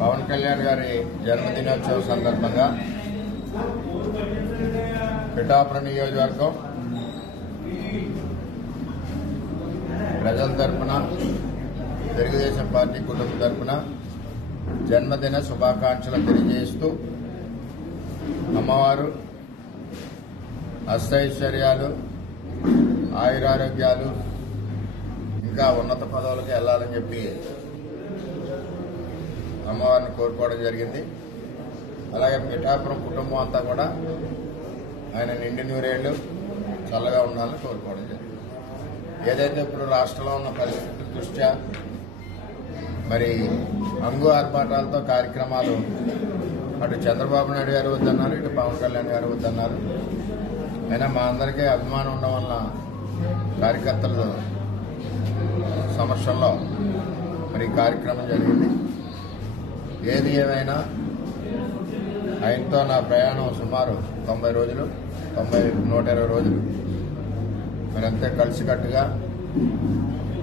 పవన్ కళ్యాణ్ గారి జన్మదినోత్సవం సందర్భంగా పిఠాపురం నియోజకవర్గం ప్రజల తరపున తెలుగుదేశం పార్టీ కుటుంబ తరపున జన్మదిన శుభాకాంక్షలు తెలియజేస్తూ అమ్మవారు అష్టైశ్వర్యాలు, ఆయురారోగ్యాలు, ఇంకా ఉన్నత పదవులకు వెళ్లాలని చెప్పి అమ్మవారిని కోరుకోవడం జరిగింది. అలాగే పిఠాపురం కుటుంబం అంతా కూడా ఆయన నిండి నూరేళ్లు చల్లగా ఉండాలని కోరుకోవడం జరిగింది. ఏదైతే ఇప్పుడు రాష్ట్రంలో ఉన్న పరిస్థితుల దృష్ట్యా మరి అంగు ఆర్భాటాలతో కార్యక్రమాలు అటు చంద్రబాబు నాయుడు గారు వద్దన్నారు, ఇటు పవన్ కళ్యాణ్ గారు వద్దన్నారు. అయినా మా అందరికీ అభిమానం ఉండడం వల్ల కార్యకర్తల సమక్షంలో మరి కార్యక్రమం జరిగింది. ఏది ఏమైనా ఆయనతో నా ప్రయాణం సుమారు 90 రోజులు, 120 రోజులు. మరంతా కలిసికట్టుగా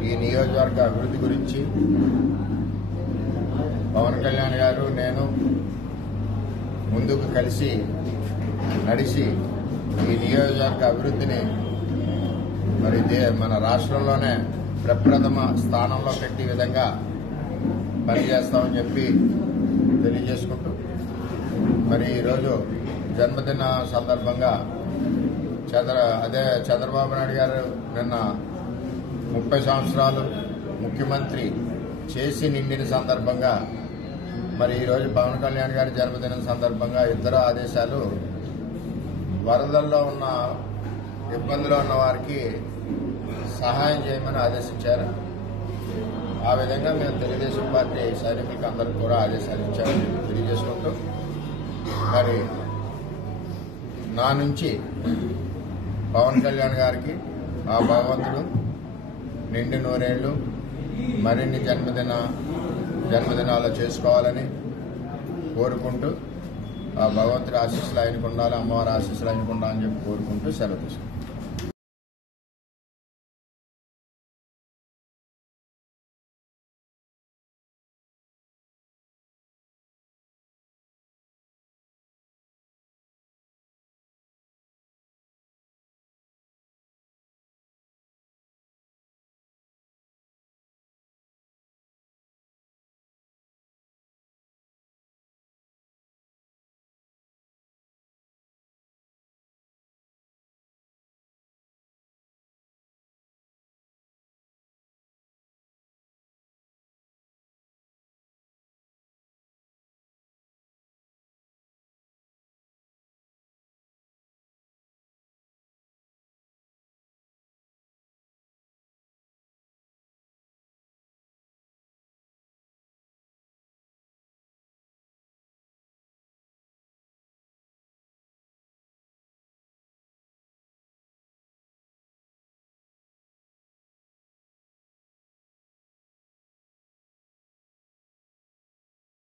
ఈ నియోజకవర్గ అభివృద్ధి గురించి పవన్ కళ్యాణ్ గారు, నేను ముందుకు కలిసి నడిచి ఈ నియోజకవర్గ అభివృద్ధిని మరి మన రాష్ట్రంలోనే ప్రప్రథమ స్థానంలో పెట్టే విధంగా పనిచేస్తామని చెప్పి తెలియజేసుకుంటూ మరి ఈరోజు జన్మదిన సందర్భంగా చంద్రబాబు నాయుడు గారు నిన్న 30 సంవత్సరాలు ముఖ్యమంత్రి చేసి నిండిన సందర్భంగా మరి ఈరోజు పవన్ కళ్యాణ్ గారి జన్మదినం సందర్భంగా ఇద్దరు ఆదేశాలు, వరదల్లో ఉన్న ఇబ్బందులో ఉన్న వారికి సహాయం చేయమని ఆదేశించారు. ఆ విధంగా మేము తెలుగుదేశం పార్టీ సైనికులకు అందరికీ కూడా ఆదేశాలు ఇచ్చామని తెలియజేసుకుంటూ మరి నా నుంచి పవన్ కళ్యాణ్ గారికి ఆ భగవంతుడు నిండి నూరేళ్లు మరిన్ని జన్మదినాలు చేసుకోవాలని కోరుకుంటూ ఆ భగవంతుడి ఆశీస్సులు ఆయనకు ఉండాలి, అమ్మవారి ఆశీస్సులు ఆయనకు ఉండాలని చెప్పి కోరుకుంటూ సెలవు తీసుకుంటాం.